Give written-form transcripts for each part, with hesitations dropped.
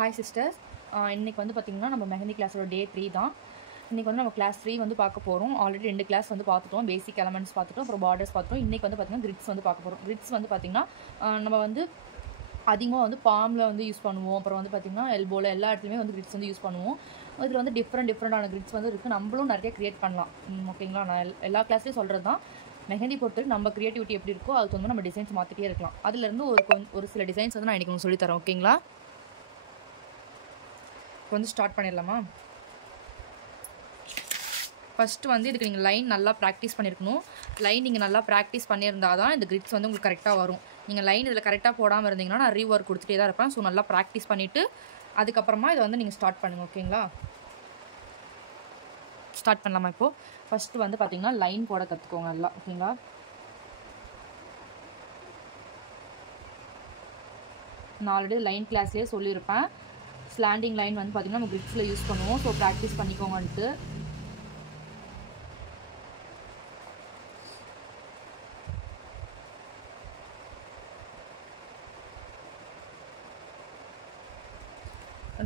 Hi sisters, இன்றைக்கி வந்து பார்த்திங்கன்னா நம்ம மெஹந்தி கிளாஸோட டே 3 தான். இன்றைக்கி வந்து நம்ம கிளாஸ் 3 வந்து பார்க்க போகிறோம். ஆல்ரெடி 2 கிளாஸ் வந்து பார்த்துட்டோம். பேசிக் எலமெண்ட்ஸ் பார்த்துட்டோம், அப்புறம் பார்டர்ஸ் பார்த்துட்டோம். இன்றைக்கி வந்து பார்த்திங்கன்னா கிரிட்ஸ் வந்து பார்க்க போகிறோம். கிரிட்ஸ் வந்து பார்த்திங்கன்னா நம்ம வந்து அதிகமாக வந்து பாமில் வந்து யூஸ் பண்ணுவோம். அப்புறம் வந்து பார்த்திங்கன்னா எல்போவில் எல்லா இடத்துலையுமே வந்து கிரிட்ஸ் வந்து யூஸ் பண்ணுவோம். இதில் வந்து டிஃப்ரெண்டான கிரிட்ஸ் வந்து இருக்குது. நம்மளும் நிறைய க்ரியேட் பண்ணலாம். ஓகேங்களா? நான் எல்லா கிளாஸ்லேயும் சொல்கிறது தான். மெஹந்தி பொறுத்தவரைக்கும் நம்ம க்ரியேட்டிவிட்டி எப்படி இருக்கோ அதுக்கு வந்து நம்ம டிசைன்ஸ் மாற்றிட்டே இருக்கலாம். அதுலேருந்து ஒரு சில டிசைன்ஸ் வந்து நான் இன்றைக்கி உங்களுக்கு சொல்லித்தரேன். ஓகேங்களா? இப்போ வந்து ஸ்டார்ட் பண்ணிடலாமா? ஃபஸ்ட்டு வந்து இதுக்கு நீங்கள் லைன் நல்லா ப்ராக்டிஸ் பண்ணியிருக்கணும். லைன் நீங்கள் நல்லா ப்ராக்டிஸ் பண்ணியிருந்தால் தான் இந்த கிரிட்ஸ் வந்து உங்களுக்கு கரெக்டாக வரும். நீங்கள் லைன் இதில் கரெக்டாக போடாமல் இருந்தீங்கன்னா நான் ரீஒர்க் கொடுத்துட்டே தான் இருப்பேன். ஸோ நல்லா ப்ராக்டிஸ் பண்ணிவிட்டு அதுக்கப்புறமா இதை வந்து நீங்கள் ஸ்டார்ட் பண்ணுங்கள். ஓகேங்களா? ஸ்டார்ட் பண்ணலாமா? இப்போது ஃபஸ்ட்டு வந்து பார்த்திங்கன்னா லைன் போட கற்றுக்கோங்க நல்லா. ஓகேங்களா? நான் ஆல்ரெடி லைன் கிளாஸ்லேயே சொல்லியிருப்பேன். ஸ்லாண்டிங் லைன் வந்து பார்த்திங்கன்னா நம்ம கிரிட்ஸில் யூஸ் பண்ணுவோம். ஸோ ப்ராக்டிஸ் பண்ணிக்கோங்கன்ட்டு.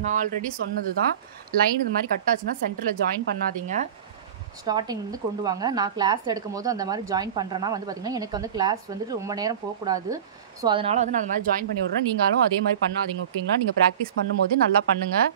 நான் ஆல்ரெடி சொன்னது தான். லைன் இது மாதிரி கட் ஆச்சுன்னா சென்டரில் ஜாயின் பண்ணாதீங்க. ஸ்டார்டிங் வந்து கொண்டு வாங்க. நான் கிளாஸ் எடுக்கும் போது அந்த மாதிரி ஜாயின் பண்ணுறேன்னா வந்து பார்த்திங்கன்னா எனக்கு வந்து கிளாஸ் வந்துட்டு ரொம்ப நேரம் போகக்கூடாது. ஸோ அதனால் வந்து நான் அந்த மாதிரி ஜாயின் பண்ணி விட்றேன். நீங்களும் அதே மாதிரி பண்ணாதீங்க. ஓகேங்களா? நீங்கள் ப்ராக்டிஸ் பண்ணும்போது நல்லா பண்ணுங்கள்.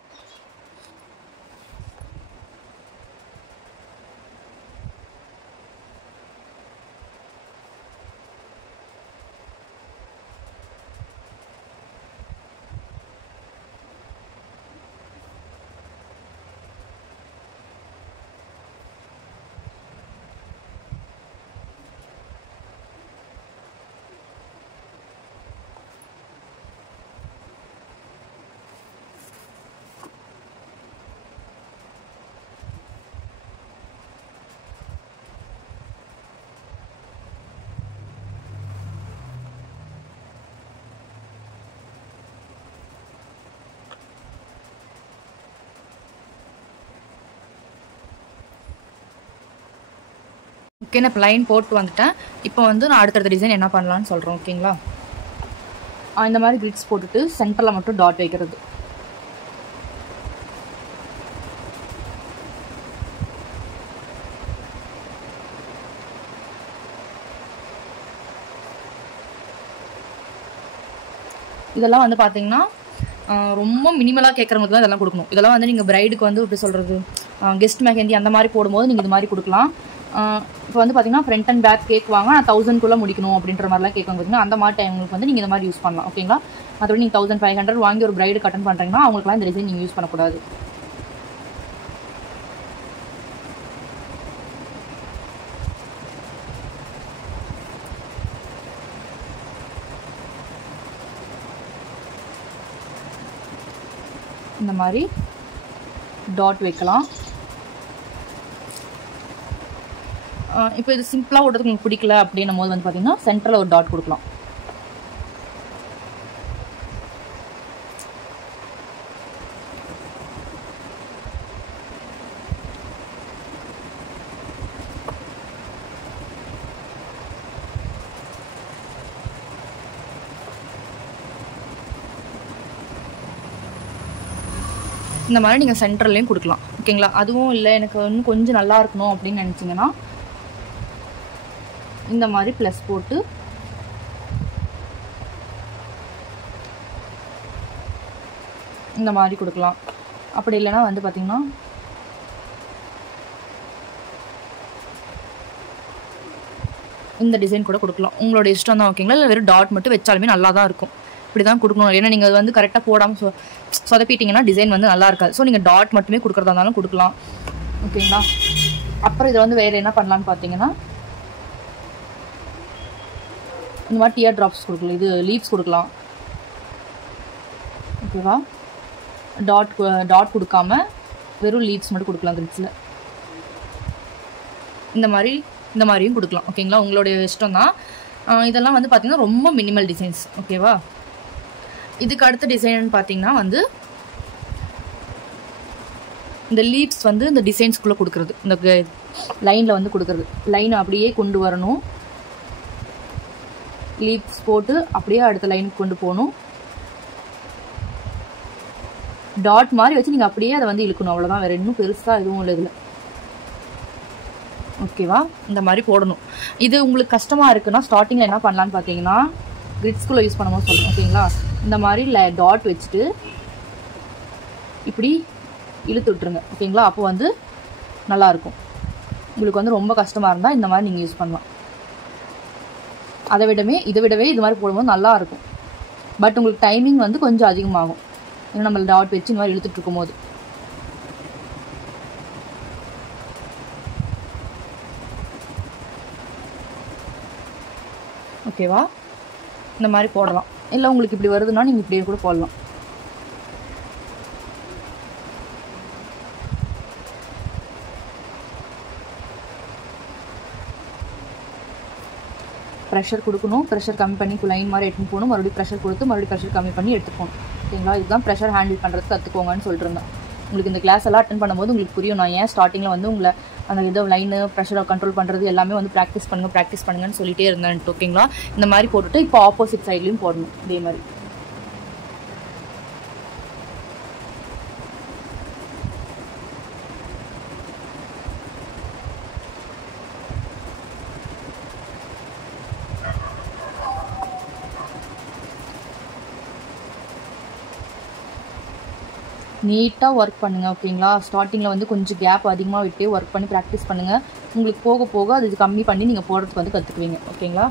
ஓகே, நான் இப்போ லைன் போட்டு வந்துட்டேன். இப்போ வந்து நான் அடுத்தடுத்த டிசைன் என்ன பண்ணலான்னு சொல்கிறேன். ஓகேங்களா? இந்த மாதிரி கிரிட்ஸ் போட்டுட்டு சென்டரில் மட்டும் டாட் வைக்கிறது. இதெல்லாம் வந்து பார்த்தீங்கன்னா ரொம்ப மினிமலாக கேட்குறவங்களுக்கு தான் இதெல்லாம் கொடுக்கணும். இதெல்லாம் வந்து நீங்கள் பிரைடுக்கு வந்து எப்படி சொல்கிறது, கெஸ்ட் மெஹந்தி அந்த மாதிரி போடும்போது நீங்கள் இது மாதிரி கொடுக்கலாம். இப்போ வந்து பார்த்தீங்கன்னா ஃப்ரண்ட் அண்ட் பேக் கேட்குவாங்க. நான் 1000க்குள்ளே முடிக்கணும் அப்படின்ற மாதிரிலாம் கேட்குவாங்க. பார்த்தீங்கன்னா அந்த மாதிரி டைமுக்கு வந்து நீங்கள் இந்த மாதிரி யூஸ் பண்ணலாம். ஓகேங்களா? அதோட நீங்கள் 1500 வாங்கி ஒரு பிரைடு அட்டன் பண்ணுறீங்கன்னா அவங்களுக்குலாம் இந்த டிசைன் நீங்கள் யூஸ் பண்ணக்கூடாது. இந்த மாதிரி டாட் வைக்கலாம். இப்போ இது சிம்பிளாக ஓடுறதுக்கு உங்களுக்கு பிடிக்கல அப்படின்னும் போது வந்து பார்த்தீங்கன்னா சென்டரில் ஒரு டாட் கொடுக்கலாம். இந்த மாதிரி நீங்கள் சென்டர்லேயும் கொடுக்கலாம். ஓகேங்களா? அதுவும் இல்லை எனக்கு இன்னும் கொஞ்சம் நல்லா இருக்கணும் அப்படின்னு நினச்சிங்கன்னா இந்த மாதிரி ப்ளஸ் போட்டு இந்த மாதிரி கொடுக்கலாம். அப்படி இல்லைன்னா வந்து பார்த்திங்கன்னா இந்த டிசைன் கூட கொடுக்கலாம். உங்களோட இஷ்டம் தான். ஓகேங்களா? இல்லை வெறும் டாட் மட்டும் வச்சாலுமே நல்லா தான் இருக்கும். இப்படி தான் கொடுக்கணும். ஏன்னா நீங்கள் வந்து கரெக்டாக போடாமல் சொதப்பிட்டிங்கன்னா டிசைன் வந்து நல்லா இருக்காது. ஸோ நீங்கள் டாட் மட்டுமே கொடுக்குறதா இருந்தாலும் கொடுக்கலாம். ஓகேங்களா? அப்புறம் இதை வந்து வேறு என்ன பண்ணலான்னு பார்த்தீங்கன்னா இந்த மாதிரி டியர் ட்ராப்ஸ் கொடுக்கலாம். இது லீவ்ஸ் கொடுக்கலாம். ஓகேவா? டாட் கொடுக்காம வெறும் லீவ்ஸ் மட்டும் கொடுக்கலாம் கிரிட்ஸில். இந்த மாதிரியும் கொடுக்கலாம். ஓகேங்களா? உங்களுடைய இஷ்டம் தான். இதெல்லாம் வந்து பார்த்திங்கன்னா ரொம்ப மினிமல் டிசைன்ஸ். ஓகேவா? இதுக்கு அடுத்த டிசைன் பார்த்தீங்கன்னா வந்து இந்த லீவ்ஸ் வந்து இந்த டிசைன்ஸ்குள்ளே கொடுக்குறது. இந்த லைனில் வந்து கொடுக்குறது. லைன் அப்படியே கொண்டு வரணும். லீவ்ஸ் போட்டு அப்படியே அடுத்த லைனுக்கு கொண்டு போகணும். டாட் மாதிரி வச்சு நீங்கள் அப்படியே அதை வந்து இழுக்கணும், அவ்வளோதான். வேறு இன்னும் பெருசாக எதுவும் இல்லை இதில். ஓகேவா? இந்த மாதிரி போடணும். இது உங்களுக்கு கஷ்டமாக இருக்குன்னா ஸ்டார்டிங்கில் என்ன பண்ணலான்னு பார்த்தீங்கன்னா, கிரிட்ஸ்குள்ளே யூஸ் பண்ணும்போது சொல்லணும். ஓகேங்களா? இந்த மாதிரி டாட் வச்சுட்டு இப்படி இழுத்து விட்டுருங்க. ஓகேங்களா? அப்போ வந்து நல்லாயிருக்கும். உங்களுக்கு வந்து ரொம்ப கஷ்டமாக இருந்தால் இந்த மாதிரி நீங்கள் யூஸ் பண்ணலாம். இதை விடவே இது மாதிரி போடும்போது நல்லாயிருக்கும். பட் உங்களுக்கு டைமிங் வந்து கொஞ்சம் அதிகமாகும், ஏன்னா நம்ம டாட் வச்சு இந்த மாதிரி இழுத்துட்டு இருக்கும்போது. ஓகேவா? இந்த மாதிரி போடலாம். இல்லை உங்களுக்கு இப்படி வருதுன்னா நீங்கள் இப்படியே கூட போடலாம். ப்ரெஷர் கொடுக்கணும், ப்ரெஷர் கம்மி பண்ணி லைன் மாதிரி எடுத்துன்னு போகணும், மறுபடியும் ப்ரெஷர் கொடுத்து மறுபடியும் ப்ரெஷர் கம்மி பண்ணி எடுத்துட்டு போகணும். ஓகேங்களா? இதுதான் ப்ரெஷர் ஹேண்டில் பண்ணுறது கற்றுக்கோங்கன்னு சொல்லிட்டுருந்தேன். உங்களுக்கு இந்த கிளாஸ் எல்லாம் அட்டன் பண்ணும்போது உங்களுக்கு புரியும் நான் ஏன் ஸ்டார்டிங்கில் வந்து உங்களை அந்த இதை லைனு ப்ரெஷரை கண்ட்ரோல் பண்ணுறது எல்லாமே வந்து ப்ராக்டிஸ் பண்ணுங்கன்னு சொல்லிட்டே இருந்தேன்ட்டு. ஓகேங்களா? இந்த மாதிரி போட்டுட்டு இப்போ ஆப்போசிட் சைட்லேயும் போடணும் இதே மாதிரி. நீட்டாக ஒர்க் பண்ணுங்கள். ஓகேங்களா? ஸ்டார்டிங்கில் வந்து கொஞ்சம் கேப் அதிகமாக விட்டு ஒர்க் பண்ணி ப்ராக்டிஸ் பண்ணுங்கள். உங்களுக்கு போக போக அது கம்மி பண்ணி நீங்கள் போடுறதுக்கு வந்து கற்றுக்குவீங்க. ஓகேங்களா?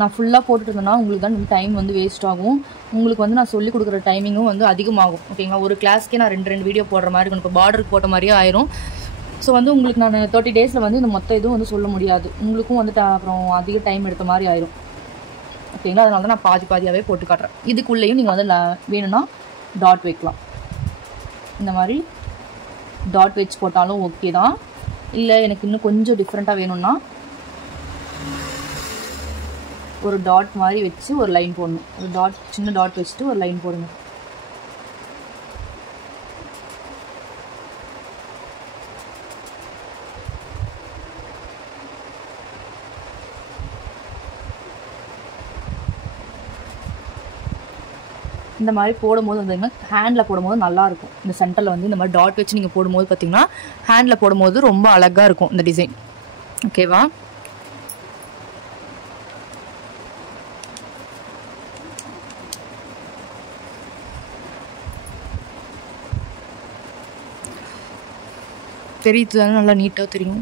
நான் ஃபுல்லாக போட்டுட்டு இருந்தேன்னா உங்களுக்கு தான் டைம் வந்து வேஸ்ட் ஆகும். உங்களுக்கு வந்து நான் சொல்லிக் கொடுக்குற டைமிங்கும் வந்து அதிகமாகும். ஓகேங்களா? ஒரு கிளாஸ்க்கே நான் 2 வீடியோ போடுற மாதிரி இருக்கும். இப்போ பார்டருக்கு போட்ட மாதிரியே ஆயிரும். ஸோ வந்து உங்களுக்கு நான் 30 டேஸில் வந்து இந்த மொத்த இதுவும் வந்து சொல்ல முடியாது. உங்களுக்கும் வந்துட்டு அப்புறம் அதிக டைம் எடுத்த மாதிரி ஆயிரும். ஓகேங்களா? அதனால தான் நான் பாதியாகவே போட்டு காட்டுறேன். இதுக்குள்ளேயும் நீங்கள் வந்து வேணும்னா டாட் வைக்கலாம். இந்த மாதிரி டாட் வச்சு போட்டாலும் ஓகே தான். இல்லை எனக்கு இன்னும் கொஞ்சம் டிஃப்ரெண்ட்டாக வேணும்னா ஒரு டாட் மாதிரி வச்சு ஒரு லைன் போடணும். ஒரு டாட், சின்ன டாட் வச்சுட்டு ஒரு லைன் போடுங்க. இந்த மாதிரி போடும்போது வந்து ஹேண்டில் போடும்போது நல்லாயிருக்கும். இந்த சென்டரில் வந்து இந்த மாதிரி டாட் வச்சு நீங்கள் போடும்போது பார்த்தீங்கன்னா ஹேண்டில் போடும்போது ரொம்ப அழகாக இருக்கும் இந்த டிசைன். ஓகேவா? தெரியுது, நல்லா நீட்டாக தெரியும்.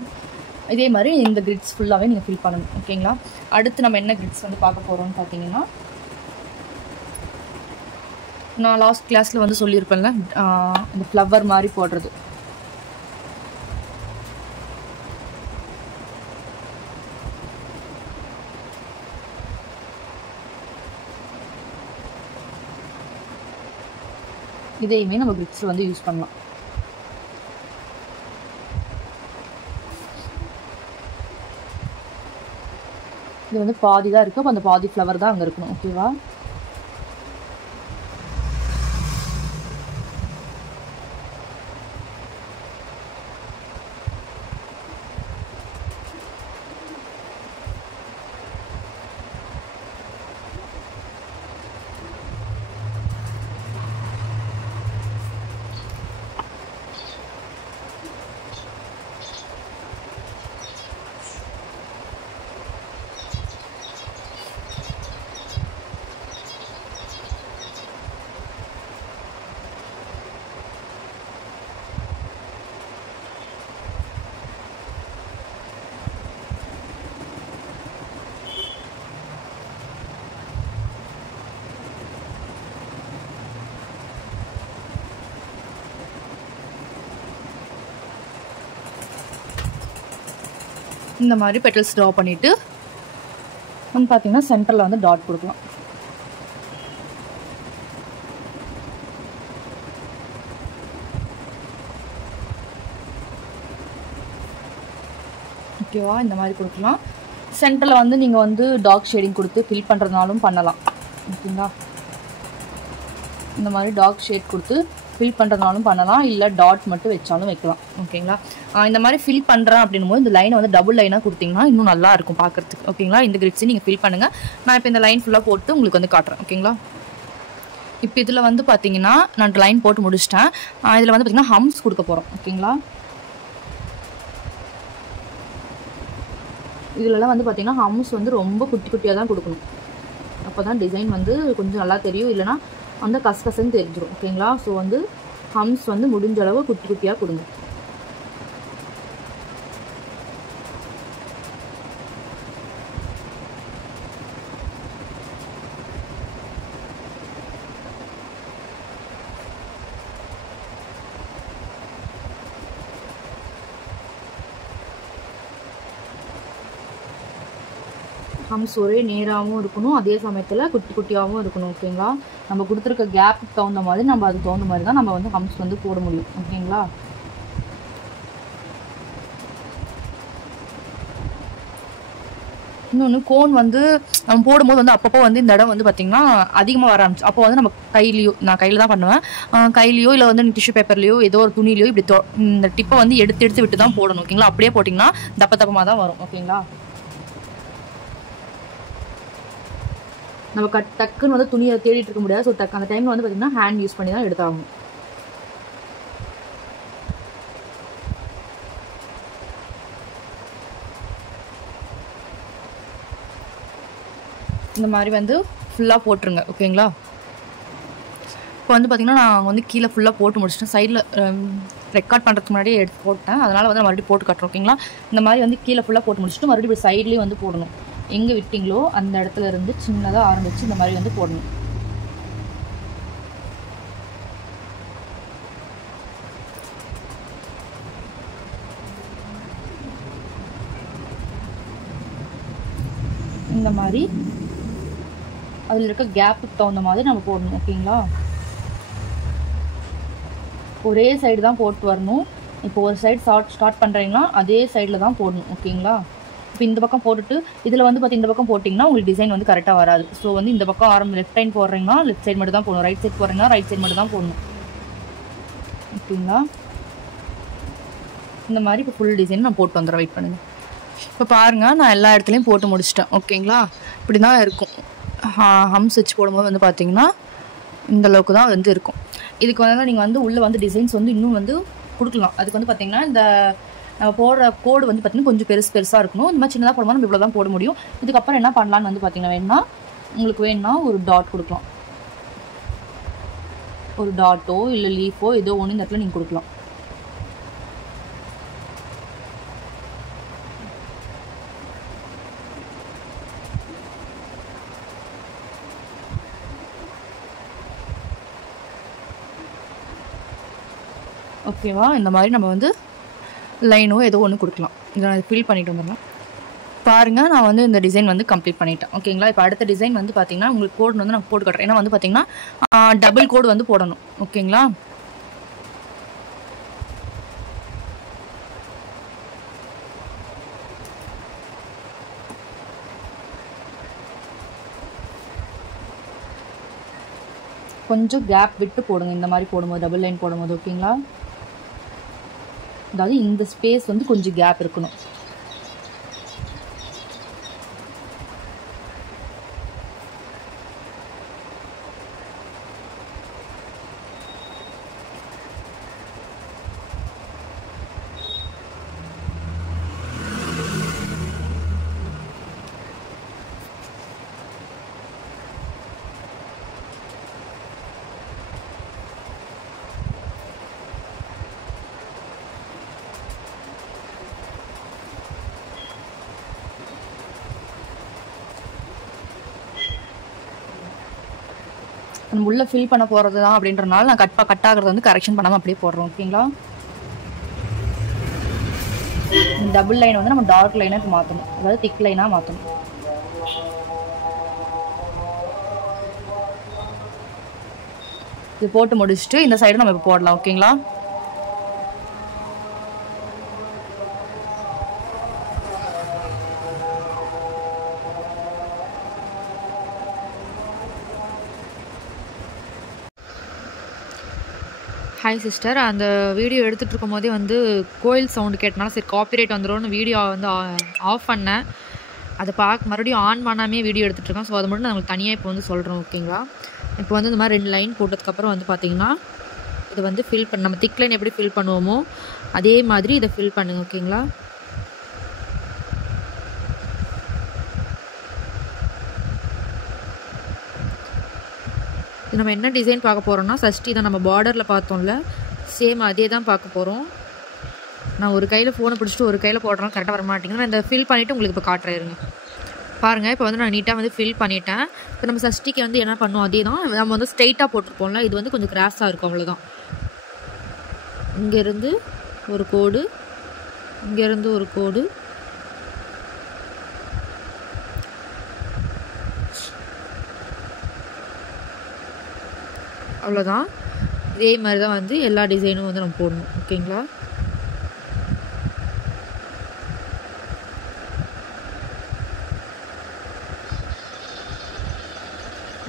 இதே மாதிரி இந்த கிரிட்ஸ் ஃபுல்லாகவே நீங்கள் ஃபில் பண்ணணும். ஓகேங்களா? அடுத்து நம்ம என்ன கிரிட்ஸ் வந்து பார்க்க போகிறோம்னு பார்த்தீங்கன்னா, நான் லாஸ்ட் கிளாஸில் வந்து சொல்லியிருப்பேன்ல இந்த ஃப்ளவர் மாதிரி போடுறது. இதையுமே நம்ம கிரிட்ஸ் வந்து யூஸ் பண்ணலாம். இது வந்து பாதி தான் இருக்குது. அப்போ அந்த பாதி ஃப்ளவர் தான் அங்கே இருக்கணும். ஓகேவா? இந்த மாதிரி பெட்டல்ஸ் ட்ரா பண்ணிவிட்டு வந்து பார்த்தீங்கன்னா சென்டரில் வந்து டாட் கொடுக்கலாம். ஓகேவா? இந்த மாதிரி கொடுக்கலாம். சென்டரில் வந்து நீங்கள் வந்து டார்க் ஷேடிங் கொடுத்து ஃபில் பண்ணுறதுனாலும் பண்ணலாம். ஓகேங்களா. இந்த மாதிரி டார்க் ஷேட் கொடுத்து ஃபில் பண்ணுறதுனாலும் பண்ணலாம், இல்லை டாட் மட்டும் வச்சாலும் வைக்கலாம். ஓகேங்களா. இந்த மாதிரி ஃபில் பண்ணுறேன் அப்படின்னும் போது இந்த லைனை வந்து டபுள் லைனாக கொடுத்தீங்கன்னா இன்னும் நல்லா இருக்கும் பார்க்குறதுக்கு. ஓகேங்களா. இந்த கிரிட்ஸை நீங்கள் ஃபில் பண்ணுங்கள். நான் இப்போ இந்த லைன் ஃபுல்லாக போட்டு உங்களுக்கு வந்து காட்டுறேன். ஓகேங்களா. இப்போ இதில் வந்து பார்த்தீங்கன்னா நான் லைன் போட்டு முடிச்சிட்டேன். இதில் வந்து பார்த்தீங்கன்னா ஹம்ஸ் கொடுக்க போகிறோம். ஓகேங்களா. இதிலலாம் வந்து பார்த்தீங்கன்னா ஹம்ஸ் வந்து ரொம்ப குட்டி குட்டியாக தான் கொடுக்கணும். அப்போ தான் டிசைன் வந்து கொஞ்சம் நல்லா தெரியும், இல்லைனா வந்து கசகசன்னு தெரிஞ்சிடும். ஓகேங்களா. ஸோ வந்து ஹம்ஸ் வந்து முடிஞ்ச அளவு குட்டி குட்டியாக கொடுங்க. ஹம்ஸ் ஒரே நேராகவும் இருக்கணும், அதே சமயத்தில் குட்டி குட்டியாகவும் இருக்கணும். ஓகேங்களா. நம்ம கொடுத்துருக்க கேப்புக்கு தகுந்த மாதிரி நம்ம அதுக்கு தகுந்த மாதிரி தான் நம்ம வந்து ஹம்ஸ் வந்து போட முடியும். ஓகேங்களா. இன்னொன்று கோன் வந்து நம்ம போடும்போது வந்து அப்பப்போ வந்து இந்த இடம் வந்து பார்த்திங்கன்னா அதிகமாக வர ஆரம்பிச்சு. அப்போ வந்து நம்ம கையிலையோ, நான் கையில் தான் பண்ணுவேன், கையிலையோ இல்லை வந்து டிஷ்யூ பேப்பர்லையோ ஏதோ ஒரு துணிலையோ இப்படி இந்த டிப்பை வந்து எடுத்து விட்டு தான் போடணும். ஓகேங்களா. அப்படியே போட்டிங்கன்னா தப்பமாக தான் வரும். ஓகேங்களா. நம்ம டக்குன்னு வந்து துணியை தேடிட்டு இருக்க முடியாது. ஸோ அந்த டைமில் வந்து பார்த்திங்கன்னா ஹேண்ட் யூஸ் பண்ணி தான் எடுத்தாகணும். இந்த மாதிரி வந்து ஃபுல்லாக போட்டுருங்க. ஓகேங்களா. இப்போ வந்து பார்த்திங்கன்னா நான் வந்து கீழே ஃபுல்லாக போட்டு முடிச்சிட்டேன். சைடில் ரெக்கார்ட் பண்ணுறதுக்கு முன்னாடியே எடுத்து போட்டேன், அதனால் வந்து மறுபடியும் போட்டு காட்டுறோம். ஓகேங்களா. இந்த மாதிரி வந்து கீழே ஃபுல்லாக போட்டு முடிச்சுட்டு மறுபடியும் சைட்லேயும் வந்து போடணும். எங்கே விட்டிங்களோ அந்த இடத்துல இருந்து சின்னதாக ஆரம்பித்து இந்த மாதிரி வந்து போடணும். இந்த மாதிரி அதில் இருக்க கேப்புக்கு தகுந்த மாதிரி நம்ம போடணும். ஓகேங்களா. ஒரே சைடு தான் போட்டு வரணும். இப்போ ஒரு சைடு ஸ்டார்ட் பண்ணுறீங்கன்னா அதே சைடில் தான் போடணும். ஓகேங்களா. இப்போ இந்த பக்கம் போட்டுட்டு இதில் வந்து பார்த்து இந்த பக்கம் போட்டிங்கன்னா உங்களுக்கு டிசைன் வந்து கரெக்டாக வராது. ஸோ வந்து இந்த பக்கம் லெஃப்ட் சைடு போடுறீங்கன்னா லெஃப்ட் சைடு மட்டும் தான் போடணும், ரைட் சைடு போடுறீங்கன்னா ரைட் சைடு மட்டும் தான் போடணும். ஓகேங்களா. இந்த மாதிரி இப்போ ஃபுல் டிசைன் நான் போட்டு வந்துடுறேன். வெயிட் பண்ணுங்கள். இப்போ பாருங்கள், நான் எல்லா இடத்துலையும் போட்டு முடிச்சிட்டேன். ஓகேங்களா. இப்படி தான் இருக்கும். ஹம்ஸ் வச்சு போடும்போது வந்து பார்த்தீங்கன்னா இந்தளவுக்கு தான் வந்து இருக்கும். இதுக்கு வந்து நீங்கள் வந்து உள்ளே வந்து டிசைன்ஸ் வந்து இன்னும் வந்து கொடுக்கலாம். அதுக்கு வந்து பார்த்திங்கன்னா இந்த நம்ம போடுற கோடு வந்து பார்த்திங்கன்னா கொஞ்சம் பெருசாக இருக்கணும். இந்த மாதிரி சின்னதாக போடும்போது நம்ம இவ்வளோ தான் போட முடியும். இதுக்கப்புறம் என்ன பண்ணலான்னு வந்து பார்த்திங்கன்னா உங்களுக்கு வேணும்னா ஒரு டாட் கொடுக்கலாம். ஒரு டாட்டோ இல்லை லீஃபோ ஏதோ ஒன்று இந்த இடத்துல நீங்கள் கொடுக்கலாம். ஓகேவா. இந்த மாதிரி நம்ம வந்து லைனோ ஏதோ ஒன்று கொடுக்கலாம். இதை நான் ஃபில் பண்ணிட்டு வந்துடலாம். பாருங்கள், நான் வந்து இந்த டிசைன் வந்து கம்ப்ளீட் பண்ணிட்டேன். ஓகேங்களா. இப்போ அடுத்த டிசைன் வந்து பார்த்திங்கன்னா உங்களுக்கு கோடு வந்து நான் போட்டு காட்டுறேன். ஏன்னா வந்து பார்த்திங்கன்னா டபுள் கோடு வந்து போடணும். ஓகேங்களா. கொஞ்சம் கேப் விட்டு போடுங்க இந்த மாதிரி போடும்போது, டபுள் லைன் போடும்போது. ஓகேங்களா. அதாவது இந்த ஸ்பேஸ் வந்து கொஞ்சம் கேப் இருக்கணும். நம்ம உள்ளே ஃபில் பண்ண போகிறது தான் அப்படின்றனால நான் கட் ஆகிறது வந்து கரெக்ஷன் பண்ணாமல் அப்படியே போடுறோம். ஓகேங்களா. டபுள் லைன் வந்து நம்ம டார்க் லைனாக மாற்றணும், அதாவது திக் லைனாக மாற்றணும். இது போட்டு முடிச்சுட்டு இந்த சைடு நம்ம இப்போ போடலாம். ஓகேங்களா. ஹாய் சிஸ்டர், அந்த வீடியோ எடுத்துகிட்டு இருக்கும் போதே வந்து கோயில் சவுண்டு கேட்டனால சரி காப்பிரைட் வந்துடும்னு வீடியோ வந்து ஆஃப் பண்ணேன். அதை மறுபடியும் ஆன் பண்ணாமே வீடியோ எடுத்துகிட்ருக்கேன். ஸோ அது மட்டும் நான் உங்களுக்கு தனியாக இப்போ வந்து சொல்கிறேன். ஓகேங்களா? இப்போ வந்து இந்த மாதிரி 2 லைன் போட்டதுக்கப்புறம் வந்து பார்த்திங்கன்னா இதை வந்து ஃபில் பண்ண நம்ம திக் லைன் எப்படி ஃபில் பண்ணுவோமோ அதே மாதிரி இதை ஃபில் பண்ணுங்க. ஓகேங்களா? இது நம்ம என்ன டிசைன் பார்க்க போகிறோம்னா சஷ்டி தான். நம்ம பார்டரில் பார்த்தோம்ல, சேம் அதே தான் பார்க்க போகிறோம். நான் ஒரு கையில் ஃபோனை பிடிச்சிட்டு ஒரு கையில் போடுறேன், கரெக்டாக வர மாட்டேங்குது. நான் இந்த ஃபில் பண்ணிவிட்டு உங்களுக்கு இப்போ காட்டுறேருங்க. பாருங்கள், இப்போ வந்து நான் நீட்டாக வந்து ஃபில் பண்ணிட்டேன். இப்போ நம்ம சஷ்டிக்கு வந்து என்ன பண்ணுவோம் அதே தான். நம்ம வந்து ஸ்ட்ரைட்டாக போட்டிருப்போம்ல, இது வந்து கொஞ்சம் கிராஸாக இருக்கும், அவ்வளோதான். இங்கேருந்து ஒரு கோடு, இங்கேருந்து ஒரு கோடு, அவ்வளோதான். இதே மாதிரி தான் வந்து எல்லா டிசைனும் வந்து நம்ம போடணும். ஓகேங்களா?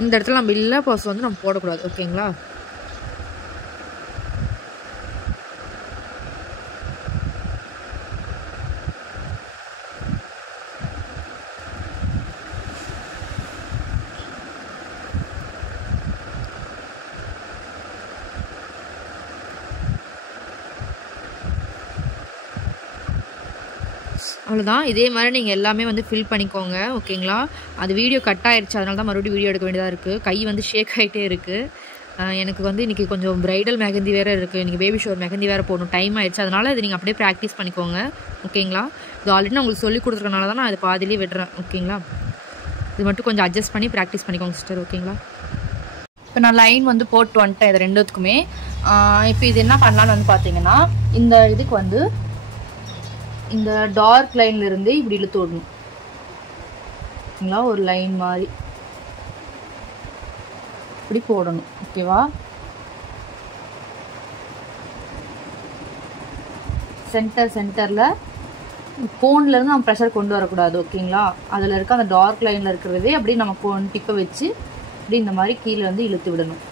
இந்த இடத்துல நம்ம இல்லை பாஸ் வந்து நம்ம போடக்கூடாது. ஓகேங்களா? அவ்வளோதான். இதே மாதிரி நீங்கள் எல்லாமே வந்து ஃபில் பண்ணிக்கோங்க. ஓகேங்களா? அது வீடியோ கட் ஆயிடுச்சு, அதனால தான் மறுபடியும் வீடியோ எடுக்க வேண்டியதாக இருக்குது. கை வந்து ஷேக் ஆகிட்டே இருக்குது. எனக்கு வந்து இன்றைக்கி கொஞ்சம் ப்ரைடல் மெஹந்தி வேறு இருக்குது. இன்றைக்கி பேபி ஷோர் மெஹந்தி வேறு போடணும், டைம் ஆகிடுச்சு. அதனால் இது நீங்கள் அப்படியே ப்ராக்டிஸ் பண்ணிக்கோங்க. ஓகேங்களா? இது ஆல்ரெடி நான் உங்களுக்கு சொல்லி கொடுத்துருக்கனால தான் நான் அது பாதிலே விடுறேன். ஓகேங்களா? இது மட்டும் கொஞ்சம் அட்ஜஸ்ட் பண்ணி ப்ராக்டிஸ் பண்ணிக்கோங்க சிஸ்டர். ஓகேங்களா? இப்போ நான் லைன் வந்து போட்டு வந்துட்டேன் இது ரெண்டுத்துக்குமே. இப்போ இது என்ன பண்ணலான்னு வந்து பார்த்தீங்கன்னா, இந்த இதுக்கு வந்து இந்த டார்க் லைன்லேருந்து இப்படி இழுத்து விடணும். ஓகேங்களா? ஒரு லைன் மாதிரி இப்படி போடணும். ஓகேவா? சென்டரில் கோன்லேருந்து நம்ம ப்ரெஷர் கொண்டு வரக்கூடாது. ஓகேங்களா? அதில் இருக்க அந்த டார்க் லைனில் இருக்கிறதே அப்படியே நம்ம கோன் டிப்பை வச்சு இப்படி இந்த மாதிரி கீழே வந்து இழுத்து விடணும்.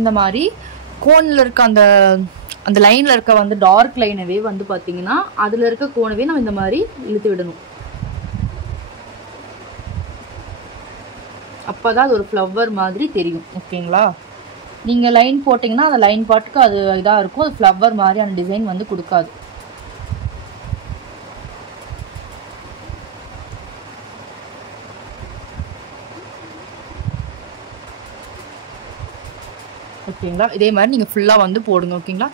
இந்த மாதிரி கோனில் இருக்க அந்த லைனில் இருக்க வந்து டார்க் லைனவே வந்து பார்த்தீங்கன்னா அதில் இருக்க கோனவே நம்ம இந்த மாதிரி இழுத்து விடணும். அப்போ தான் அது ஒரு ஃப்ளவர் மாதிரி தெரியும். ஓகேங்களா? நீங்கள் லைன் போட்டிங்கன்னா அந்த லைன் பாட்டுக்கு அது இதாக இருக்கும். அது ஃப்ளவர் மாதிரியான டிசைன் வந்து கொடுக்காது. ஓகேங்களா? இதே மாதிரி நீங்கள் ஃபுல்லாக வந்து போடுங்க. ஓகேங்களா?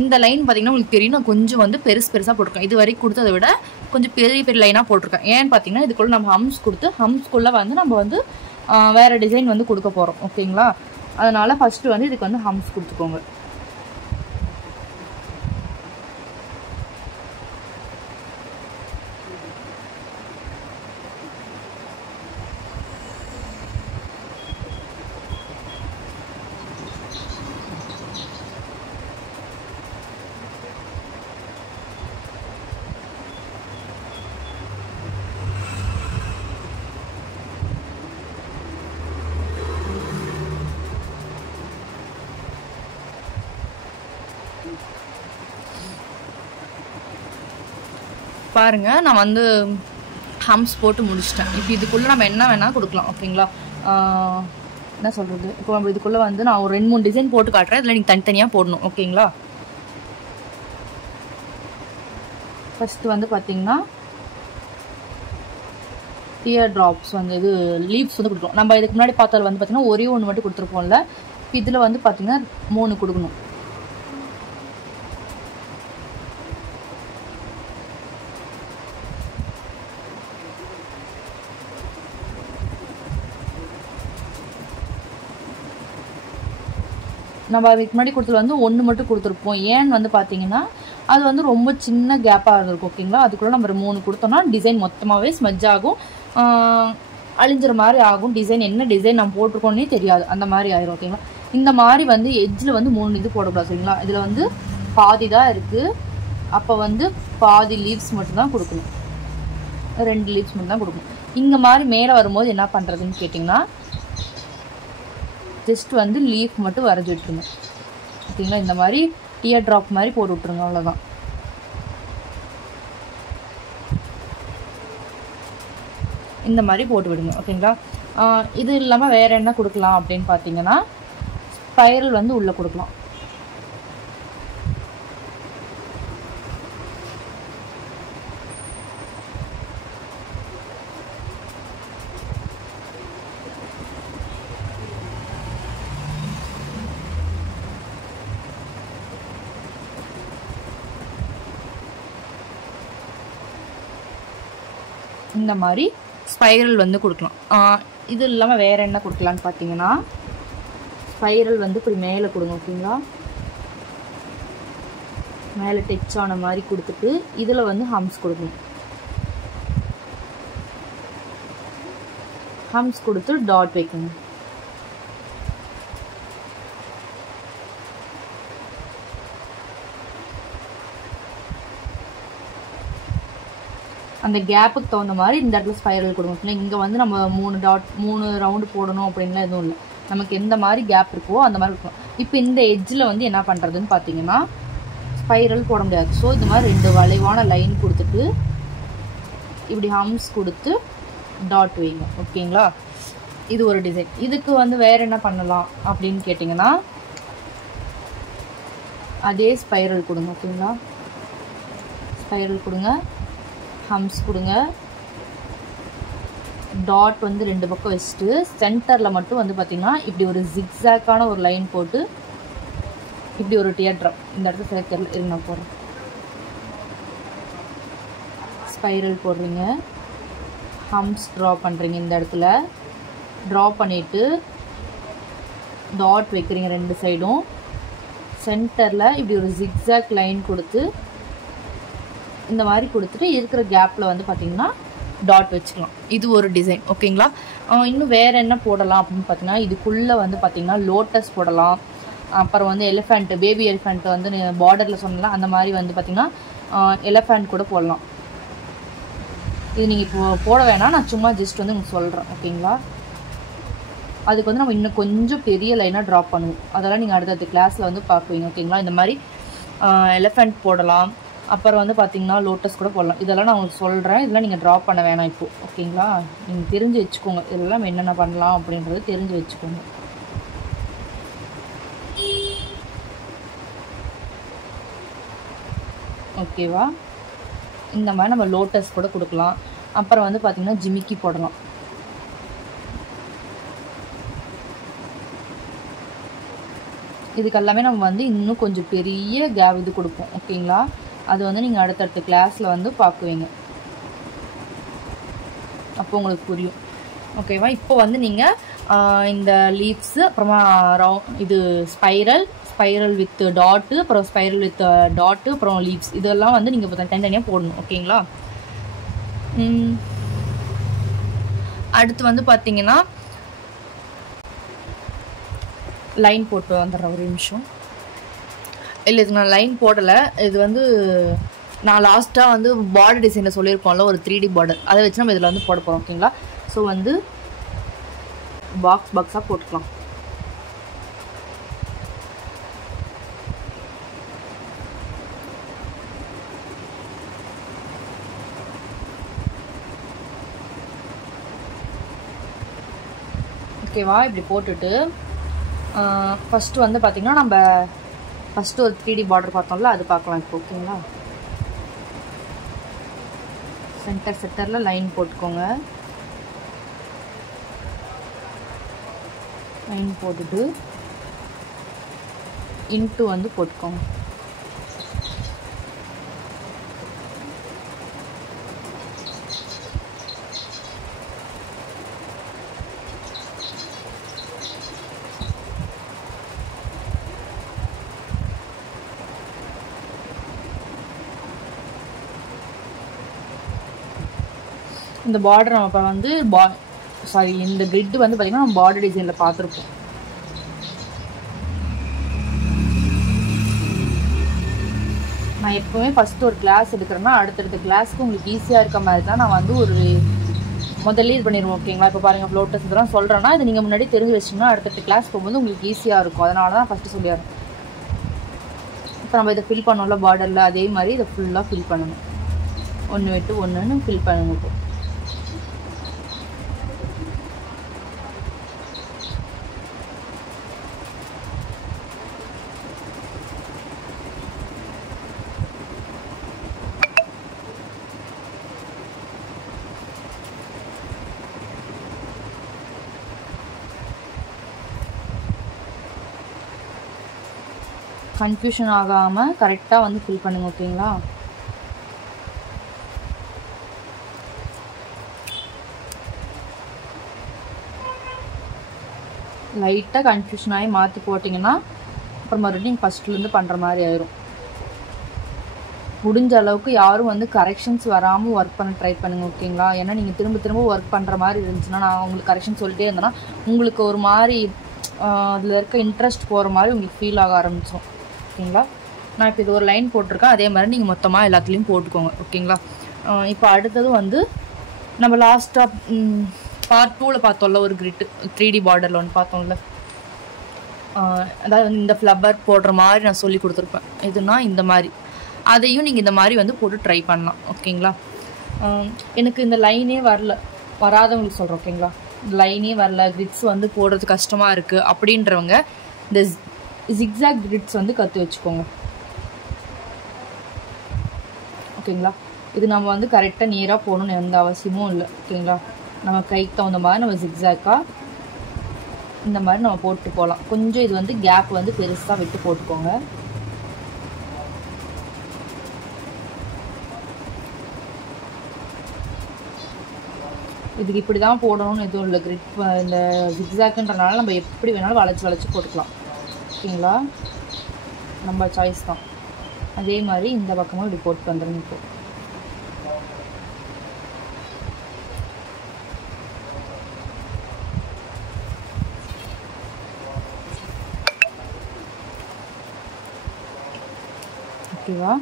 இந்த லைன் பார்த்தீங்கன்னா உங்களுக்கு தெரியும், நான் கொஞ்சம் வந்து பெருசாக போட்டிருக்கேன். இது வரைக்கும் கொடுத்ததை விட கொஞ்சம் பெரிய லைனாக போட்டிருக்கேன். ஏன்னு பார்த்தீங்கன்னா இதுக்குள்ளே நம்ம ஹம்ஸ் கொடுத்து ஹம்ஸ்குள்ளே வந்து நம்ம வந்து வேறு டிசைன் வந்து கொடுக்க போகிறோம். ஓகேங்களா? அதனால் ஃபஸ்ட்டு வந்து இதுக்கு வந்து ஹம்ஸ் கொடுத்துக்கோங்க. பாருங்க, நான் வந்து ஹம்ஸ் போட்டு முடிச்சிட்டேன். இப்போ இதுக்குள்ளே நம்ம என்ன வேணால் கொடுக்கலாம். ஓகேங்களா? என்ன சொல்கிறது, இப்போ நம்ம இதுக்குள்ளே வந்து நான் ஒரு 2-3 டிசைன் போட்டு காட்டுறேன். இதில் நீங்கள் தனித்தனியாக போடணும். ஓகேங்களா? ஃபஸ்ட்டு வந்து பார்த்தீங்கன்னா டியர் ட்ராப்ஸ் வந்து இது லீவ்ஸ் வந்து கொடுக்கணும். நம்ம இதுக்கு முன்னாடி பார்த்ததில் வந்து பார்த்தீங்கன்னா ஒரே ஒன்று மட்டும் கொடுத்துருப்போம்ல. இதில் வந்து பார்த்தீங்கன்னா 3 கொடுக்கணும். நம்ம அதுக்கு முன்னாடி கொடுத்தது வந்து 1 மட்டும் கொடுத்துருப்போம். ஏன்னு வந்து பார்த்தீங்கன்னா அது வந்து ரொம்ப சின்ன கேப்பாக இருந்திருக்கும். ஓகேங்களா, அதுக்குள்ளே நம்ம 3 கொடுத்தோம்னா டிசைன் மொத்தமாகவே ஸ்மஜ் ஆகும், அழிஞ்சிற மாதிரி ஆகும். டிசைன் என்ன டிசைன் நம்ம போட்டிருக்கோன்னே தெரியாது, அந்த மாதிரி ஆயிரும். ஓகேங்களா, இந்த மாதிரி வந்து எட்ஜில் வந்து 3 இது போடக்கூடாது. சரிங்களா, இதில் வந்து பாதி தான் இருக்குது, அப்போ வந்து பாதி லீவ்ஸ் மட்டும்தான் கொடுக்கணும், 2 லீவ்ஸ் மட்டும் தான் கொடுக்கணும். இங்கே மாதிரி மேலே வரும்போது என்ன பண்ணுறதுன்னு கேட்டிங்கன்னா ஜஸ்ட் வந்து லீஃப் மட்டும் வரைஞ்சி விட்டுருங்க. ஓகேங்களா, இந்த மாதிரி டியர் ட்ராப் மாதிரி போட்டு விட்ருங்க, அவ்வளோதான். இந்த மாதிரி போட்டு விடுங்க. ஓகேங்களா, இது இல்லாமல் வேறு என்ன கொடுக்கலாம் அப்படின்னு பார்த்தீங்கன்னா ஸ்பைரல் வந்து உள்ளே கொடுக்கலாம். இந்த மாதிரி ஸ்பைரல் வந்து கொடுக்கலாம். இது இல்லாமல் வேறு என்ன கொடுக்கலான்னு பார்த்தீங்கன்னா ஸ்பைரல் வந்து இப்படி மேலே கொடுங்க. ஓகேங்களா, மேலே டச் ஆன மாதிரி கொடுத்துட்டு இதில் வந்து ஹம்ஸ் கொடுக்கணும். ஹம்ஸ் கொடுத்து டாட் வைக்கணும். அந்த கேப்புக்கு தகுந்த மாதிரி இந்த இடத்துல ஸ்பைரல் கொடுங்க. இங்கே வந்து நம்ம 3 ரவுண்டு போடணும் அப்படின்லாம் எதுவும் இல்லை, நமக்கு எந்த மாதிரி கேப் இருக்கோ அந்த மாதிரி இருக்கும். இப்போ இந்த எட்ஜில் வந்து என்ன பண்ணுறதுன்னு பார்த்தீங்கன்னா ஸ்பைரல் போட முடியாது. ஸோ இந்த மாதிரி 2 வளைவான லைன் கொடுத்துட்டு இப்படி ஹம்ஸ் கொடுத்து டாட் வைங்க. ஓகேங்களா, இது ஒரு டிசைன். இதுக்கு வந்து வேறு என்ன பண்ணலாம் அப்படின்னு கேட்டிங்கன்னா அதே ஸ்பைரல் கொடுங்க. ஓகேங்களா, ஸ்பைரல் கொடுங்க, ஹம்ஸ் கொடுங்க, டாட் வந்து 2 பக்கம் வச்சுட்டு சென்டரில் மட்டும் வந்து பார்த்திங்கன்னா இப்படி ஒரு ஜிக்ஸாக்கான ஒரு லைன் போட்டு இப்படி ஒரு டியர் ட்ராப் இந்த இடத்துல செலக்ட் இருங்க போடுறேன். ஸ்பைரல் போடுறீங்க, ஹம்ஸ் ட்ரா பண்ணுறீங்க, இந்த இடத்துல ட்ரா பண்ணிவிட்டு டாட் வைக்கிறீங்க 2 சைடும். சென்டரில் இப்படி ஒரு ஜிக்ஸாக் லைன் கொடுத்து இந்த மாதிரி கொடுத்துட்டு இருக்கிற கேப்பில் வந்து பார்த்திங்கன்னா டாட் வச்சுக்கலாம். இது ஒரு டிசைன். ஓகேங்களா, இன்னும் வேறு என்ன போடலாம் அப்படின்னு பார்த்தீங்கன்னா இதுக்குள்ளே வந்து பார்த்திங்கன்னா லோட்டஸ் போடலாம். அப்புறம் வந்து எலிஃபெண்ட், பேபி எலிஃபெண்ட் வந்து பார்டரில் சொன்னலாம், அந்த மாதிரி வந்து பார்த்திங்கன்னா எலிஃபெண்ட் கூட போடலாம். இது நீங்கள் இப்போ போட வேணாம், நான் சும்மா ஜஸ்ட் வந்து உங்களுக்கு சொல்கிறேன். ஓகேங்களா, அதுக்கு வந்து நம்ம இன்னும் கொஞ்சம் பெரிய லைனாக ட்ராப் பண்ணுவோம், அதெல்லாம் நீங்கள் அடுத்தடுத்த கிளாஸில் வந்து பார்க்குவீங்க. ஓகேங்களா, இந்த மாதிரி எலிஃபெண்ட் போடலாம், அப்புறம் வந்து பார்த்திங்கன்னா லோட்டஸ் கூட போடலாம். இதெல்லாம் நான் உங்களுக்கு சொல்கிறேன், இதெல்லாம் நீங்கள் ட்ராப் பண்ண வேணாம் இப்போது. ஓகேங்களா, நீங்கள் தெரிஞ்சு வச்சுக்கோங்க, இதெல்லாம் என்னென்ன பண்ணலாம் அப்படின்றது தெரிஞ்சு வச்சுக்கோங்க. ஓகேவா, இந்த மாதிரி நம்ம லோட்டஸ் கூட கொடுக்கலாம். அப்புறம் வந்து பார்த்திங்கன்னா ஜிமிக்கி போடலாம். இதுக்கெல்லாமே நம்ம வந்து இன்னும் கொஞ்சம் பெரிய கேப் இது கொடுப்போம். ஓகேங்களா, அது வந்து நீங்கள் அடுத்தடுத்த கிளாஸில் வந்து பார்க்குவீங்க, அப்போ உங்களுக்கு புரியும். ஓகேவா, இப்போ வந்து நீங்கள் இந்த லீவ்ஸு, அப்புறமா இது ஸ்பைரல் வித் டாட்டு, அப்புறம் ஸ்பைரல் வித் டாட்டு, அப்புறம் லீவ்ஸ், இதெல்லாம் வந்து நீங்கள் இப்போ தனித்தனியாக போடணும். ஓகேங்களா, அடுத்து வந்து பார்த்தீங்கன்னா லைன் போட்டு வந்துடுறேன், ஒரு நிமிஷம். இல்லை, இது நான் லைன் போடலை, இது வந்து நான் லாஸ்ட்டாக வந்து பார்டர் டிசைனில் சொல்லியிருக்கோம்ல, ஒரு 3D பார்டர், அதை வச்சு நம்ம இதில் வந்து போட போகிறோம். ஓகேங்களா, ஸோ வந்து பாக்ஸாக போட்டுக்கலாம். ஓகேவா, இப்படி போட்டுட்டு ஃபஸ்ட்டு வந்து பார்த்திங்கன்னா நம்ம ஃபஸ்ட்டு ஒரு 3D பார்டர் பார்த்தோம்ல, அது பார்க்கலாம் இப்போ. ஓகேங்களா, சென்டரில் லைன் போட்டுக்கோங்க. லைன் போட்டுட்டு இன்ட்டு வந்து போட்டுக்கோங்க. இந்த பார்டர் நம்ம இப்போ வந்து இந்த கிரிட் வந்து பார்த்திங்கன்னா நம்ம பார்டர் டிசைனில் பார்த்துருப்போம். நான் எப்போவுமே ஃபஸ்ட்டு ஒரு கிளாஸ் எடுக்கிறேன்னா அடுத்தடுத்த கிளாஸ்க்கு உங்களுக்கு ஈஸியாக இருக்க மாதிரி தான் நான் வந்து ஒரு முதல்ல இது பண்ணிடுவோம். ஓகேங்களா? இப்போ பாருங்கள் ஃப்ளோட்டஸ் இதெல்லாம் சொல்கிறேன்னா இது நீங்கள் முன்னாடி தெரிஞ்சு வச்சிங்கன்னா அடுத்தடுத்த கிளாஸ் போகும்போது உங்களுக்கு ஈஸியாக இருக்கும். அதனால தான் ஃபஸ்ட்டு சொல்லிடுறேன். இப்போ நம்ம இதை ஃபில் பண்ணோம்ல பார்டரில், அதே மாதிரி இதை ஃபுல்லாக ஃபில் பண்ணணும். ஒன்று விட்டு ஒன்றுன்னு ஃபில் பண்ணுங்க. இப்போ கன்ஃபியூஷன் ஆகாமல் கரெக்டாக வந்து ஃபில் பண்ணுங்க. ஓகேங்களா? லைட்டாக கன்ஃபியூஷன் ஆகி மாற்றி போட்டிங்கன்னா அப்புறம் மறுபடியும் ஃபஸ்ட்லேருந்து பண்ணுற மாதிரி ஆயிரும். முடிஞ்ச அளவுக்கு யாரும் வந்து கரெக்ஷன்ஸ் வராமல் ஒர்க் பண்ண ட்ரை பண்ணுங்கள். ஓகேங்களா? ஏன்னா நீங்கள் திரும்ப திரும்ப ஒர்க் பண்ணுற மாதிரி இருந்துச்சுன்னா நான் உங்களுக்கு கரெக்ஷன் சொல்லிட்டே இருந்தேன்னா உங்களுக்கு ஒரு மாதிரி அதில் இருக்க இன்ட்ரெஸ்ட் போகிற மாதிரி உங்களுக்கு ஃபீல் ஆக ஆரம்பிச்சிடும். ஓகேங்களா? நான் இப்போ இது ஒரு லைன் போட்டிருக்கேன். அதே மாதிரி நீங்கள் மொத்தமாக எல்லாத்துலேயும் போட்டுக்கோங்க. ஓகேங்களா? இப்போ அடுத்தது வந்து நம்ம லாஸ்ட்டாக பார்ட் 2ல் பார்த்தோம்ல ஒரு கிரிட்டு 3D பார்டரில் ஒன்று பார்த்தோம்ல, அதாவது வந்து இந்த ஃப்ளவர் போடுற மாதிரி நான் சொல்லி கொடுத்துருப்பேன். இதுனா இந்த மாதிரி அதையும் நீங்கள் இந்த மாதிரி வந்து போட்டு ட்ரை பண்ணலாம். ஓகேங்களா? எனக்கு இந்த லைனே வராதவங்களுக்கு சொல்கிறேன். ஓகேங்களா? இந்த லைனே வரல, கிரிட்ஸ் வந்து போடுறது கஷ்டமாக இருக்குது அப்படின்றவங்க இந்த ஜிக்ஸாக் கிரிட்ஸ் வந்து கற்று வச்சுக்கோங்க. ஓகேங்களா? இது நம்ம வந்து கரெக்டாக நேராக போகணுன்னு எந்த அவசியமும் இல்லை. ஓகேங்களா? நம்ம கைக்கு தகுந்த மாதிரி நம்ம ஜிக்ஸாக்காக இந்த மாதிரி நம்ம போட்டு போகலாம். கொஞ்சம் இது வந்து கேப் வந்து பெருசாக விட்டு போட்டுக்கோங்க. இதுக்கு இப்படி தான் போடணும்னு எதுவும் இல்லை. கிரிட் இந்த ஜிக்ஸாக்குன்றனால நம்ம எப்படி வேணாலும் வளைச்சி போட்டுக்கலாம். ஓகேங்களா? நம்ம சாய்ஸ் தான். அதே மாதிரி இந்த பக்கமும் இப்படி போட்டு வந்துடுங்க. இப்போ ஓகேவா?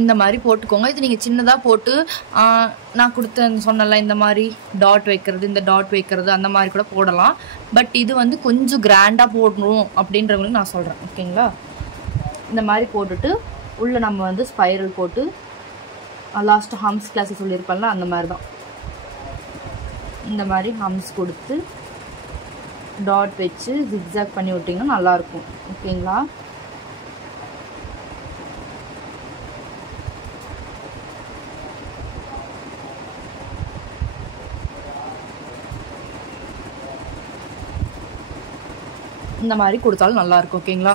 இந்த மாதிரி போட்டுக்கோங்க. இது நீங்கள் சின்னதாக போட்டு நான் சொன்னல இந்த மாதிரி டாட் வைக்கிறது, இந்த டாட் வைக்கிறது அந்த மாதிரி கூட போடலாம். பட் இது வந்து கொஞ்சம் கிராண்டாக போடணும் அப்படின்றவங்களுக்கு நான் சொல்கிறேன். ஓகேங்களா? இந்த மாதிரி போட்டுட்டு உள்ளே நம்ம வந்து ஸ்பைரல் போட்டு லாஸ்ட்டு ஹம்ஸ் கிளாஸ் சொல்லியிருப்பேன்ல அந்த மாதிரி தான் இந்த மாதிரி ஹம்ஸ் கொடுத்து டாட் வச்சு ஜிக்ஸாக் பண்ணி விட்டிங்கன்னா நல்லாயிருக்கும். ஓகேங்களா? இந்த மாதிரி கொடுத்தாலும் நல்லாயிருக்கும். ஓகேங்களா?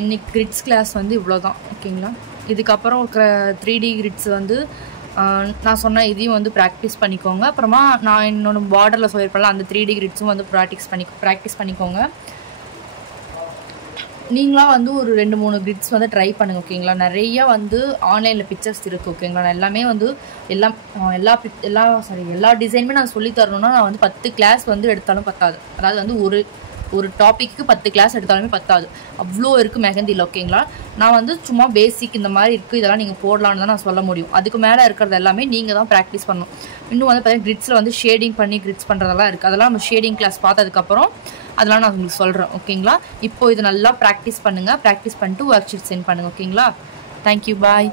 இன்றைக்கி கிரிட்ஸ் கிளாஸ் வந்து இவ்வளோ தான். ஓகேங்களா? இதுக்கப்புறம் இருக்கிற 3D கிரிட்ஸ் வந்து நான் சொன்ன இதையும் வந்து ப்ராக்டிஸ் பண்ணிக்கோங்க. அப்புறமா நான் இன்னொன்று பார்டரில் சொல்லியிருப்பேன்ல அந்த 3D கிரிட்ஸும் வந்து ப்ராக்டிஸ் பண்ணிக்கோங்க. நீங்களாம் வந்து ஒரு 2-3 கிரிட்ஸ் வந்து ட்ரை பண்ணுங்கள். ஓகேங்களா? நிறையா வந்து ஆன்லைனில் பிக்சர்ஸ் இருக்குது. ஓகேங்களா? நான் எல்லாமே வந்து எல்லா டிசைனுமே நான் சொல்லி தரணுன்னா நான் வந்து 10 கிளாஸ் வந்து எடுத்தாலும் பத்தாது. அதாவது வந்து ஒரு டாப்பிக்கு 10 கிளாஸ் எடுத்தாலுமே பத்தாது. அவ்வளோ இருக்குது மெஹந்தியில். ஓகேங்களா? நான் வந்து சும்மா பேசிக் இந்த மாதிரி இருக்குது, இதெல்லாம் நீங்கள் போடலான்னு தான் நான் சொல்ல முடியும். அதுக்கு மேலே இருக்கிறது எல்லாமே நீங்கள் தான் ப்ராக்டிஸ் பண்ணணும். இன்னும் வந்து பார்த்தீங்கன்னா கிரிட்ஸில் வந்து ஷேடிங் பண்ணி கிரிட்ஸ் பண்ணுறதெல்லாம் இருக்குது. அதெல்லாம் நம்ம ஷேடிங் கிளாஸ் பார்த்ததுக்கப்புறம் அதெல்லாம் நான் உங்களுக்கு சொல்கிறேன். ஓகேங்களா? இப்போ இது நல்லா ப்ராக்டிஸ் பண்ணுங்கள். ப்ராக்டிஸ் பண்ணிட்டு ஒர்க் ஷீட் சென்ட் பண்ணுங்கள். ஓகேங்களா? தேங்க்யூ. பாய்.